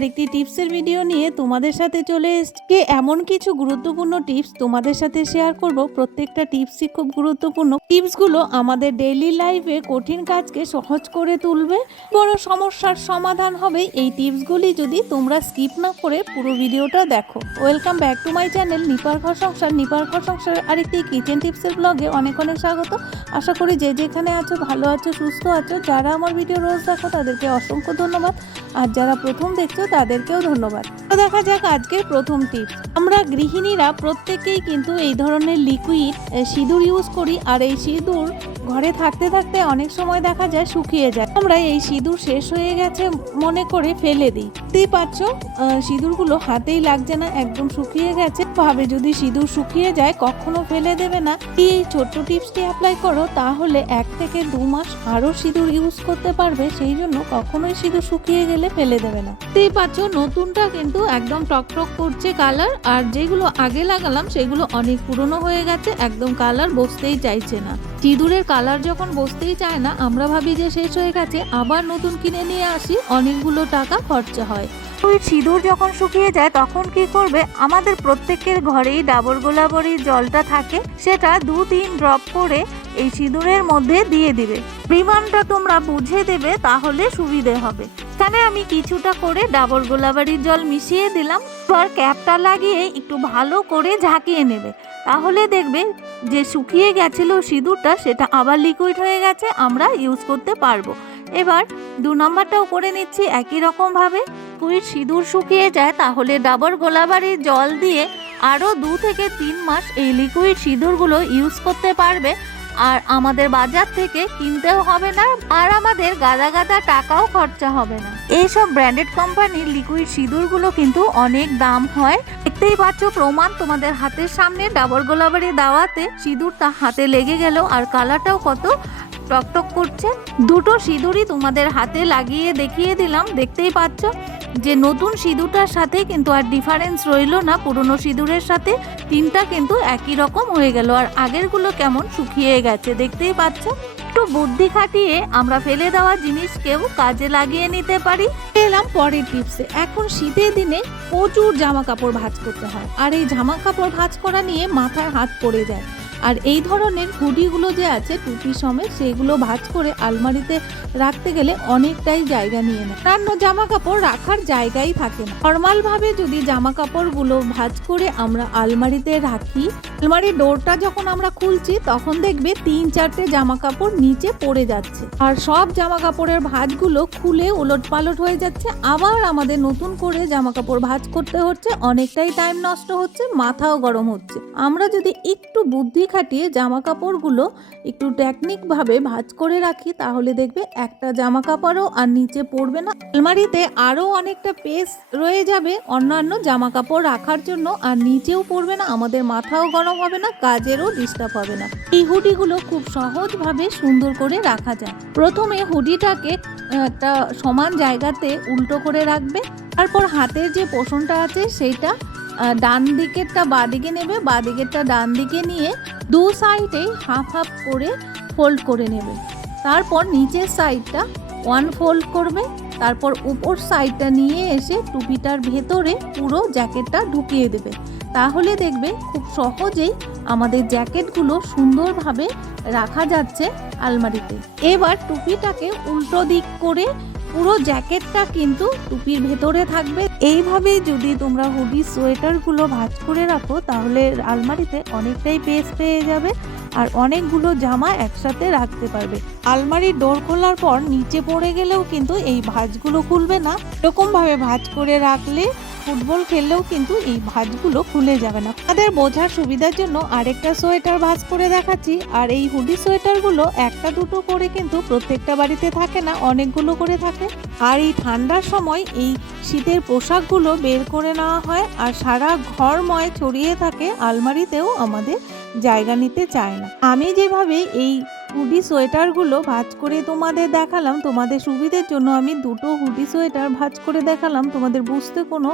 আরেকটি টিপসের ভিডিও নিয়ে তোমাদের সাথে চলে এসছি। এমন কিছু গুরুত্বপূর্ণ টিপস তোমাদের সাথে শেয়ার করব। প্রত্যেকটা টিপসই খুব গুরুত্বপূর্ণ। টিপসগুলো আমাদের ডেইলি লাইফে কঠিন কাজকে সহজ করে তুলবে, বড় সমস্যার সমাধান হবে। এই টিপসগুলি যদি তোমরা স্কিপ না করে পুরো ভিডিওটা দেখো। Welcome back to my channel নিপার ঘর সংসার। নিপার ঘর সংসারের আরেকটি কিচেন টিপসের ব্লগে অনেক অনেক স্বাগত। আশা করি যে যেখানে আছো, ভালো আছো, সুস্থ আছো, যারা আমার ভিডিও রোজ দেখো তাদেরকে অসংখ্য ধন্যবাদ। আর যারা প্রথম দেখছ তাদেরকেও ধন্যবাদ। তো দেখা যাক আজকের প্রথম টিপস। আমরা গৃহিণীরা প্রত্যেকেই কিন্তু এই ধরনের লিকুইড সিঁদুর ইউজ করি আর এই সিঁদুর ঘরে থাকতে থাকতে অনেক সময় দেখা যায় শুকিয়ে যায়। আমরা এই সিঁদুর শেষ হয়ে গেছে মনে করে ফেলে দিই। বুঝতেই পারছ সিঁদুরগুলো হাতেই লাগছে না, একদম শুকিয়ে গেছে। ভাবে যদি সিঁদুর শুকিয়ে যায়, কখনো ফেলে দেবে না। এই ছোট্ট টিপসটি অ্যাপ্লাই করো, তাহলে এক থেকে দু মাস আরও সিঁদুর ইউজ করতে পারবে। সেই জন্য কখনোই সিঁদুর শুকিয়ে গেলে ফেলে দেবে না। বুঝতেই পারছ নতুনটা কিন্তু একদম টকটক করছে কালার, আর যেগুলো আগে লাগালাম সেগুলো অনেক পুরনো হয়ে গেছে, একদম কালার বসতেই চাইছে না। সিঁদুরের কালার যখন বসতেই চায় না, আমরা ভাবি যে শেষ হয়ে গেছে, আবার নতুন কিনে নিয়ে আসি, অনেকগুলো টাকা খরচা হয়। ওই সিঁদুর যখন শুকিয়ে যায়, তখন কি করবে? আমাদের প্রত্যেকের ঘরেই ডাবর গোলাবরী জলটা থাকে, সেটা দু তিন ড্রপ করে এই সিঁদুরের মধ্যে দিয়ে দিবে। পরিমাণটা তোমরা বুঝে দেবে, তাহলে সুবিধে হবে। এখানে আমি কিছুটা করে ডাবর গোলাবাড়ির জল মিশিয়ে দিলাম। এবার ক্যাপটা লাগিয়ে একটু ভালো করে ঝাঁকিয়ে নেবে। তাহলে দেখবে যে শুকিয়ে গেছিল সিঁদুরটা, সেটা আবার লিকুইড হয়ে গেছে, আমরা ইউজ করতে পারব। এবার দু নম্বরটাও করে নিচ্ছি একই রকমভাবে লিকুইড সিঁদুর শুকিয়ে যায়, তাহলে ডাবর গোলাবাড়ির জল দিয়ে আরও দু থেকে তিন মাস এই লিকুইড সিঁদুরগুলো ইউজ করতে পারবে। আর আমাদের বাজার থেকে কিনতেও হবে না, আর আমাদের গাদা গাদা টাকাও খরচা হবে না। এইসব ব্র্যান্ডেড কোম্পানির লিকুইড সিঁদুরগুলো কিন্তু অনেক দাম হয়। দেখতেই পাচ্ছ, প্রমাণ তোমাদের হাতের সামনে, ডাবর গোলাবারি দাওয়াতে সিঁদুরটা হাতে লেগে গেল, আর কালারটাও কত টকটক করছে। দুটো সিঁদুরই তোমাদের হাতে লাগিয়ে দেখিয়ে দিলাম, দেখতেই পাচ্ছ। যে নতুন সিঁদুরটার সাথে কিন্তু আর ডিফারেন্স রইল না, পুরনো সিঁদুরের সাথে। তিনটা কিন্তু একই রকম হয়ে গেল। আর আগেরগুলো কেমন শুকিয়ে গেছে দেখতেই পাচ্ছ? একটু বুদ্ধি খাটিয়ে আমরা ফেলে দেওয়া জিনিসকেও কাজে লাগিয়ে নিতে পারি। এলাম পরের টিপসে এখন শীতের দিনে প্রচুর জামা কাপড় ভাঁজ করতে হয়। আর এই জামা কাপড় ভাঁজ করা নিয়ে মাথায় হাত পড়ে যায়। আর এই ধরনের হুডিগুলো যে আছে টুপি সমেত, সেগুলো ভাঁজ করে আলমারিতে রাখতে গেলে অনেকটাই জায়গা নিয়ে নেয়। অন্যান্য জামা কাপড় রাখার জায়গাই থাকে না। নর্মাল ভাবে যদি জামা কাপড়গুলো ভাঁজ করে আমরা আলমারিতে রাখি, আলমারির ডোরটা যখন আমরা খুলছি, তখন দেখবে তিন চারটে জামা কাপড় নিচে পড়ে যাচ্ছে। আর সব জামা কাপড়ের ভাঁজগুলো খুলে উলট পালট হয়ে যাচ্ছে। আবার আমাদের নতুন করে জামা কাপড় ভাঁজ করতে হচ্ছে। অনেকটাই টাইম নষ্ট হচ্ছে, মাথাও গরম হচ্ছে। আমরা যদি একটু বুদ্ধি খাটিয়ে জামা কাপড়গুলো একটু টেকনিকভাবে ভাঁজ করে রাখি, তাহলে দেখবে একটা জামা কাপড়ও আর নিচে পড়বে না। আলমারিতে আরও অনেকটা পেস রয়ে যাবে, অন্যান্য জামা কাপড় রাখার জন্য আর নিচেও পড়বে না, আমাদের মাথাও গরম হবে না, কাজেরও ডিস্টার্ব হবে না। এই হুডিগুলো খুব সহজভাবে সুন্দর করে রাখা যায়। প্রথমে হুডিটাকে একটা সমান জায়গাতে উল্টো করে রাখবে, তারপর হাতের যে পোষণটা আছে সেইটা ডান দিকেরটা বাঁ দিকে নেবে বাঁ দিকেরটা ডান দিকে নিয়ে দু সাইডে হাফ হাফ করে ফোল্ড করে নেবে। তারপর নিচের সাইডটা ওয়ান ফোল্ড করবে, তারপর উপর সাইডটা নিয়ে এসে টুপিটার ভেতরে পুরো জ্যাকেটটা ঢুকিয়ে দেবে। তাহলে দেখবে খুব সহজেই আমাদের জ্যাকেটগুলো সুন্দরভাবে রাখা যাচ্ছে আলমারিতে। এবার টুপিটাকে উল্টো দিক করে পুরো জ্যাকেটটা কিন্তু টুপির ভেতরে থাকবে এইভাবে যদি তোমরা হুডি সোয়েটারগুলো ভাজ করে রাখো, তাহলে আলমারিতে অনেকটাই পেস পেয়ে যাবে আর অনেকগুলো জামা একসাথে রাখতে পারবে। আলমারির ডোর খোলার পর নিচে পড়ে গেলেও কিন্তু এই ভাঁজগুলো খুলবে না। এরকমভাবে ভাঁজ করে রাখলে ফুটবল খেললেও কিন্তু এই ভাঁজগুলো খুলে যাবে না। তাদের বোঝার সুবিধার জন্য আরেকটা সোয়েটার ভাঁজ করে দেখাচ্ছি। আর এই হুডি সোয়েটারগুলো একটা দুটো করে কিন্তু প্রত্যেকটা বাড়িতে থাকে না, অনেকগুলো করে থাকে। আর এই ঠান্ডার সময় এই শীতের পোশাকগুলো বের করে নেওয়া হয় আর সারা ঘরময় ছড়িয়ে থাকে, আলমারিতেও আমাদের জায়গা নিতে চায় না। আমি যেভাবে এই হুডি সোয়েটারগুলো ভাঁজ করে তোমাদের দেখালাম। তোমাদের সুবিধের জন্য আমি দুটো হুডি সোয়েটার ভাঁজ করে দেখালাম। তোমাদের বুঝতে কোনো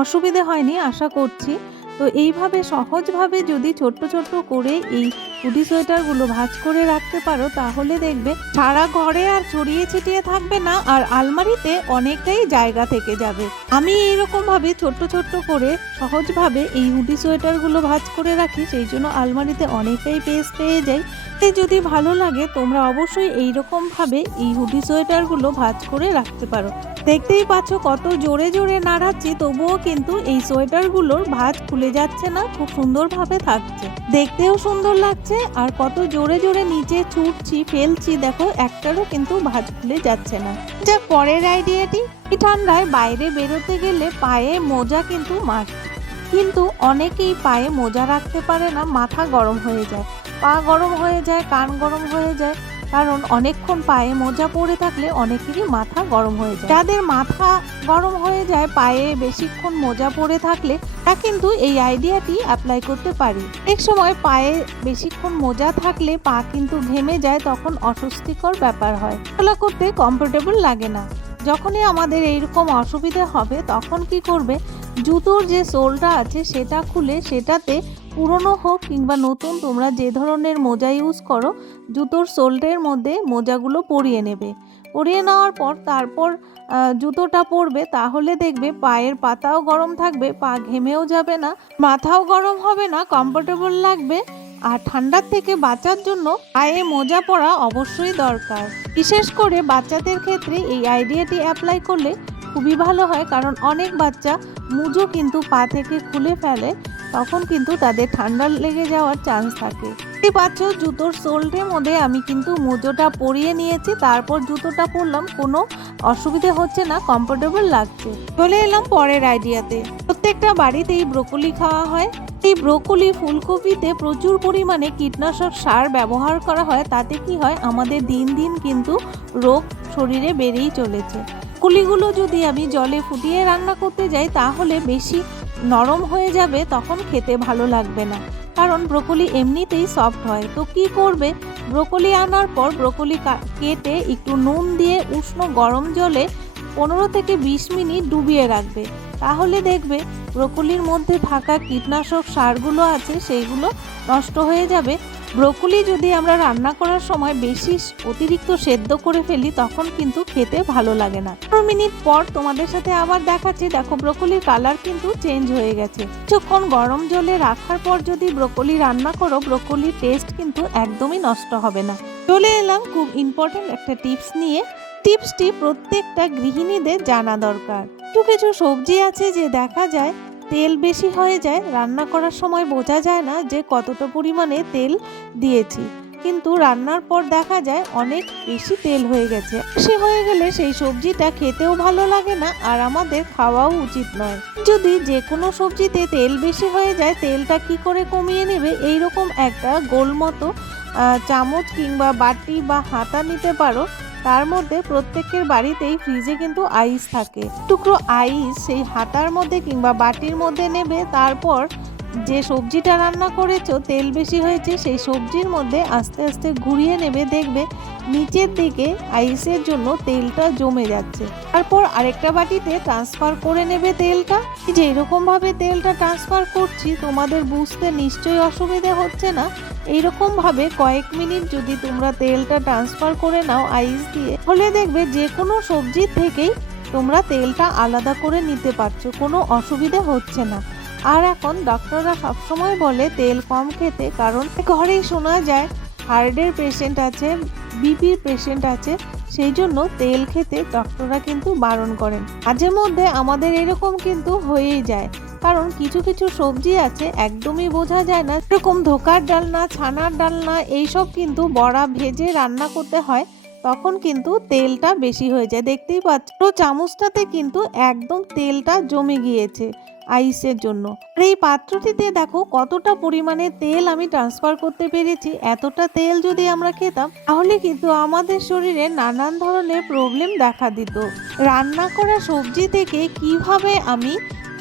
অসুবিধে হয়নি, আশা করছি। তো এইভাবে সহজভাবে যদি ছোট্ট ছোট্ট করে এই হুডি সোয়েটারগুলো ভাঁজ করে রাখতে পারো, তাহলে দেখবে সারা ঘরে আর ছড়িয়ে ছিটিয়ে থাকবে না আর আলমারিতে অনেকটাই জায়গা থেকে যাবে। আমি এইরকম ভাবে ছোট্ট ছোট্ট করে সহজভাবে এই হুডি সোয়েটারগুলো ভাঁজ করে রাখি, সেই জন্য আলমারিতে অনেকটাই পেস পেয়ে যাই। তাই যদি ভালো লাগে, তোমরা অবশ্যই এই ভাবে এই হুডি সোয়েটারগুলো ভাঁজ করে রাখতে পারো। দেখতেই পাচ্ছ কত জোরে জোরে নাড়াচ্ছি, তবুও কিন্তু এই সোয়েটারগুলোর ভাঁজ খুলে যাচ্ছে না, খুব সুন্দরভাবে থাকছে। দেখতেও সুন্দর লাগছে, আর কত জোরে জোরে নিচে ছুটছি, ফেলছি, দেখো একটারও কিন্তু ভাঁজ খুলে যাচ্ছে না। যা পরের আইডিয়াটি, এই ঠান্ডায় বাইরে বেরোতে গেলে পায়ে মোজা কিন্তু মাস্ট। কিন্তু অনেকেই পায়ে মোজা রাখতে পারে না, মাথা গরম হয়ে যায়। পা গরম হয়ে যায়, কান গরম হয়ে যায়, কারণ অনেকক্ষণ পায়ে মোজা পরে থাকলে অনেকেরই মাথা গরম হয়ে যায়। যাদের মাথা গরম হয়ে যায়, পায়ে বেশিক্ষণ মোজা পরে থাকলে, তা কিন্তু এই আইডিয়াটি অ্যাপ্লাই করতে পারি। এক সময় পায়ে বেশিক্ষণ মোজা থাকলে পা কিন্তু ঘেমে যায়, তখন অস্বস্তিকর ব্যাপার হয়। খেলা করতে কমফোর্টেবল লাগে না। যখনই আমাদের এইরকম অসুবিধে হবে, তখন কি করবে? জুতোর যে সোলটা আছে, সেটা খুলে সেটাতে পুরনো হোক কিংবা নতুন, তোমরা যে ধরনের মোজা ইউজ করো, জুতোর সোলটের মধ্যে মোজাগুলো পরিয়ে নেবে। পরিয়ে নেওয়ার পর তারপর জুতোটা পরবে, তাহলে দেখবে পায়ের পাতাও গরম থাকবে, পা ঘেমেও যাবে না, মাথাও গরম হবে না কমফোর্টেবল লাগবে। আর ঠান্ডার থেকে বাঁচার জন্য পায়ে মোজা পরা অবশ্যই দরকার। বিশেষ করে বাচ্চাদের ক্ষেত্রে এই আইডিয়াটি অ্যাপ্লাই করলে খুবই ভালো হয়, কারণ অনেক বাচ্চা মুজো কিন্তু পা থেকে খুলে ফেলে। তখন কিন্তু তাদের ঠান্ডা লেগে যাওয়ার চান্স থাকে। দেখতে পাচ্ছ, জুতোর সোলটের মধ্যে আমি কিন্তু মোজোটা পরিয়ে নিয়েছি, তারপর জুতোটা পরলাম, কোনো অসুবিধে হচ্ছে না কমফোর্টেবল লাগছে। চলে এলাম পরের আইডিয়াতে প্রত্যেকটা বাড়িতেই ব্রোকলি খাওয়া হয়। এই ব্রোকলি ফুলকপিতে প্রচুর পরিমাণে কীটনাশক সার ব্যবহার করা হয়, তাতে কি হয়, আমাদের দিন দিন কিন্তু রোগ শরীরে বেড়েই চলেছে। কুলিগুলো যদি আমি জলে ফুটিয়ে রান্না করতে যাই, তাহলে বেশি নরম হয়ে যাবে তখন খেতে ভালো লাগবে না। কারণ ব্রোকলি এমনিতেই সফট হয়। তো কি করবে? ব্রোকলি আনার পর ব্রোকলি কেটে একটু নুন দিয়ে উষ্ণ গরম জলে পনেরো থেকে বিশ মিনিট ডুবিয়ে রাখবে। তাহলে দেখবে ব্রোকলির মধ্যে থাকা কীটনাশক সারগুলো আছে, সেইগুলো নষ্ট হয়ে যাবে। ব্রোকলি যদি আমরা রান্না করার সময় বেশি অতিরিক্ত সেদ্ধ করে ফেলি, তখন কিন্তু খেতে ভালো লাগে না। পনেরো মিনিট পর তোমাদের সাথে আবার দেখাচ্ছি। দেখো, ব্রোকলির কালার কিন্তু চেঞ্জ হয়ে গেছে। কিছুক্ষণ গরম জলে রাখার পর যদি ব্রোকলি রান্না করো, ব্রোকলির টেস্ট কিন্তু একদমই নষ্ট হবে না। চলে এলাম খুব ইম্পর্টেন্ট একটা টিপস নিয়ে। টিপসটি প্রত্যেকটা গৃহিণীদের জানা দরকার। কিছু কিছু সবজি আছে যে দেখা যায় তেল বেশি হয়ে যায়, রান্না করার সময় বোঝা যায় না যে কতটা পরিমাণে তেল দিয়েছি। কিন্তু রান্নার পর দেখা যায় অনেক বেশি তেল হয়ে গেছে। সে হয়ে গেলে সেই সবজিটা খেতেও ভালো লাগে না আর আমাদের খাওয়াও উচিত নয়। যদি যে কোনো সবজিতে তেল বেশি হয়ে যায়, তেলটা কি করে কমিয়ে নেবে? এইরকম একটা গোল মতো চামচ কিংবা বাটি বা হাতা নিতে পারো। তার মধ্যে প্রত্যেকের বাড়িতেই ফ্রিজে কিন্তু আইস থাকে। টুকরো আইস সেই হাতার মধ্যে কিংবা বাটির মধ্যে নেবে, তারপর যে সবজিটা রান্না করেছ, তেল বেশি হয়েছে, সেই সবজির মধ্যে আস্তে আস্তে ঘুরিয়ে নেবে, দেখবে নিচের দিকে আইসের জন্য তেলটা জমে যাচ্ছে। তারপর আরেকটা বাটিতে ট্রান্সফার করে নেবে তেলটা। যে এরকম ভাবে তেলটা ট্রান্সফার করছি, তোমাদের বুঝতে নিশ্চয়ই অসুবিধা হচ্ছে না। এইরকমভাবে কয়েক মিনিট যদি তোমরা তেলটা ট্রান্সফার করে নাও আইস দিয়ে হলে দেখবে যে কোনো সবজির থেকেই তোমরা তেলটা আলাদা করে নিতে পারছ, কোনো অসুবিধে হচ্ছে না। আর এখন ডক্টররা সবসময় বলে, তেল কম খেতে, কারণ ঘরেই শোনা যায় হার্টের পেশেন্ট আছে বিপির পেশেন্ট আছে, সেই জন্য তেল খেতে ডক্টররা কিন্তু বারণ করেন। মাঝে মধ্যে আমাদের এরকম কিন্তু হয়েই যায়, কারণ কিছু কিছু সবজি আছে, একদমই বোঝা যায় না, এরকম ধোকার ডালনা, ছানার ডালনা, এইসব কিন্তু বড়া ভেজে রান্না করতে হয় তখন কিন্তু তেলটা বেশি হয়ে যায়। দেখতেই পাচ্ছ পুরো চামচটাতে কিন্তু একদম তেলটা জমে গিয়েছে আইসের জন্য। আর এই পাত্রটিতে দেখো কতটা পরিমাণে তেল আমি ট্রান্সফার করতে পেরেছি। এতটা তেল যদি আমরা খেতাম, তাহলে কিন্তু আমাদের শরীরে নানান ধরনের প্রবলেম দেখা দিত। রান্না করা সবজি থেকে কীভাবে আমি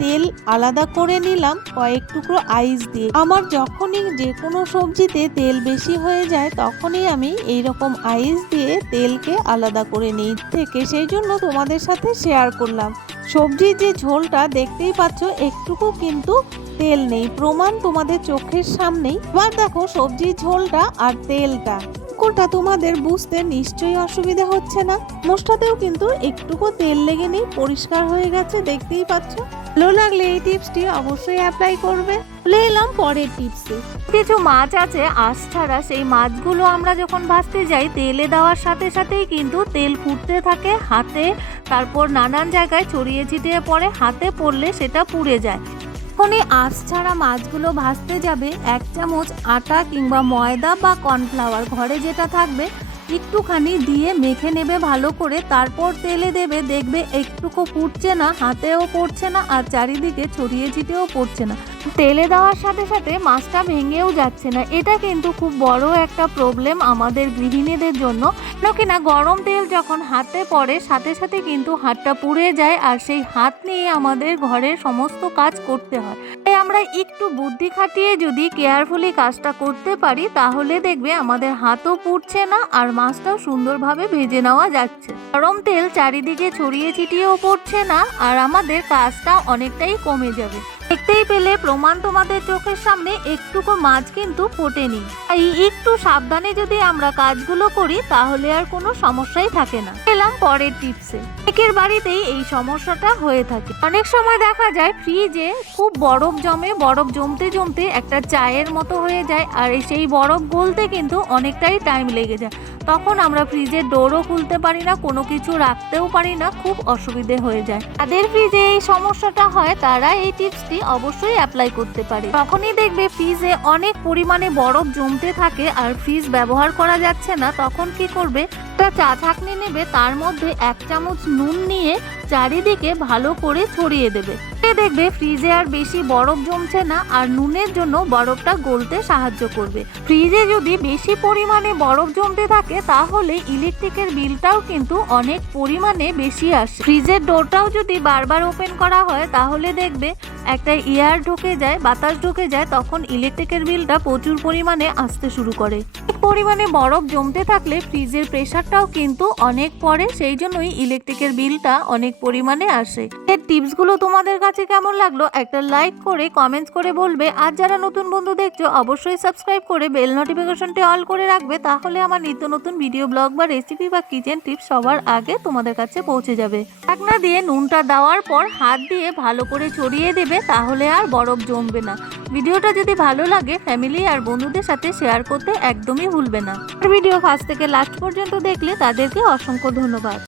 তেল আলাদা করে নিলাম, কয়েক টুকরো আইস দিয়ে। আমার যখনই যে কোনো সবজিতে তেল বেশি হয়ে যায়, তখনই আমি এই রকম আইস দিয়ে তেলকে আলাদা করে নিই থেকে। সেই জন্য তোমাদের সাথে শেয়ার করলাম। সবজির যে ঝোলটা দেখতেই পাচ্ছ, একটুকু কিন্তু তেল নেই। প্রমাণ তোমাদের চোখের সামনেই। এবার দেখো সবজির ঝোলটা আর তেলটা। কোনটা তোমাদের বুঝতে নিশ্চয়ই অসুবিধা হচ্ছে না। মোষটাতেও কিন্তু একটুকু তেল লেগে নেই, পরিষ্কার হয়ে গেছে, দেখতেই পাচ্ছ। ভালো লাগলে এই টিপসটি অবশ্যই অ্যাপ্লাই করবে। চলে এলাম পরের টিপসে কিছু মাছ আছে, আঁশ ছাড়া। সেই মাছগুলো আমরা যখন ভাজতে যাই, তেলে দেওয়ার সাথে সাথেই কিন্তু তেল ফুটতে থাকে হাতে। তারপর নানান জায়গায় ছড়িয়ে ছিটিয়ে পড়ে, হাতে পড়লে সেটা পুড়ে যায়। যখনই আঁশ ছাড়া মাছগুলো ভাজতে যাবে এক চামচ আটা কিংবা ময়দা বা কর্নফ্লাওয়ার ঘরে যেটা থাকবে একটুখানি দিয়ে মেখে নেবে ভালো করে, তারপর তেলে দেবে, দেখবে একটুকু ফুটছে না, হাতেও পড়ছে না, আর চারিদিকে ছড়িয়ে ছিটেও পড়ছে না। তেলে দেওয়ার সাথে সাথে মাছটা ভেঙেও যাচ্ছে না। এটা কিন্তু খুব বড় একটা প্রবলেম আমাদের গৃহিণীদের জন্য। কেন গরম তেল যখন হাতে পড়ে, সাথে সাথে কিন্তু হাতটা পুড়ে যায় আর সেই হাত নিয়ে আমাদের ঘরের সমস্ত কাজ করতে হয়। তাই আমরা একটু বুদ্ধি খাটিয়ে যদি কেয়ারফুলি কাজটা করতে পারি, তাহলে দেখবে আমাদের হাতও পুড়ছে না আর মাছটাও সুন্দরভাবে ভেজে নেওয়া যাচ্ছে। গরম তেল চারিদিকে ছড়িয়ে ছিটিয়েও পড়ছে না আর আমাদের কাজটা অনেকটাই কমে যাবে। দেখতেই পেলে প্রমাণ তোমাদের চোখের সামনে একটুকু মাছ কিন্তু ফোটেনি। তাই একটু সাবধানে যদি আমরা কাজগুলো করি, তাহলে আর কোনো সমস্যাই থাকে না। এলাম পরের টিপসে। অনেকের বাড়িতেই এই সমস্যাটা হয়ে থাকে। অনেক সময় দেখা যায় ফ্রিজে খুব বরফ জমে, বরফ জমতে জমতে একটা চায়ের মতো হয়ে যায়, আর সেই বরফ গলতে কিন্তু অনেকটাই টাইম লেগে যায়। তখন আমরা ফ্রিজের ডোরও খুলতে পারি না, কোনো কিছু রাখতেও পারি না, খুব অসুবিধে হয়ে যায়। তাদের ফ্রিজে এই সমস্যাটা হয়, তারা এই টিপসটি অবশ্যই অ্যাপ্লাই করতে পারে। তখনই দেখবে ফ্রিজে অনেক পরিমাণে বরফ জমতে থাকে আর ফ্রিজ ব্যবহার করা যাচ্ছে না। তখন কি করবে? একটা চা ছাঁকনি নেবে, তার মধ্যে এক চামচ নুন নিয়ে চারিদিকে ভালো করে ছড়িয়ে দেবে। এতে দেখবে ফ্রিজে আর বেশি বরফ জমছে না আর নুনের জন্য বরফটা গলতে সাহায্য করবে। ফ্রিজে যদি বেশি পরিমাণে বরফ জমতে থাকে, তাহলে ইলেকট্রিকের বিলটাও কিন্তু অনেক পরিমাণে বেশি আসে। ফ্রিজের ডোরটাও যদি বারবার ওপেন করা হয়, তাহলে দেখবে একটা এয়ার ঢুকে যায়, বাতাস ঢুকে যায়, তখন ইলেকট্রিকের বিলটা প্রচুর পরিমাণে আসতে শুরু করে। পরিমাণে বরফ জমতে থাকলে ফ্রিজের প্রেশারটাও কিন্তু অনেক পড়ে, সেই জন্যই ইলেকট্রিকের বিলটা অনেক পরিমাণে আসে। এর টিপসগুলো তোমাদের কাছে কেমন লাগল একটা লাইক করে কমেন্টস করে বলবে। আর যারা নতুন বন্ধু দেখছ, অবশ্যই সাবস্ক্রাইব করে বেল নোটিফিকেশনটি অল করে রাখবে। তাহলে আমার নিত্য নতুন ভিডিও ব্লগ বা রেসিপি বা কিচেন টিপস সবার আগে তোমাদের কাছে পৌঁছে যাবে। ঢাকনা দিয়ে নুনটা দেওয়ার পর হাত দিয়ে ভালো করে ছড়িয়ে দেবে, তাহলে আর বরফ জমবে না। ভিডিওটা যদি ভালো লাগে ফ্যামিলি আর বন্ধুদের সাথে শেয়ার করতে একদমই ভুলবে না। ভিডিও ফার্স্ট থেকে লাস্ট পর্যন্ত দেখলে তাদেরকে অসংখ্য ধন্যবাদ।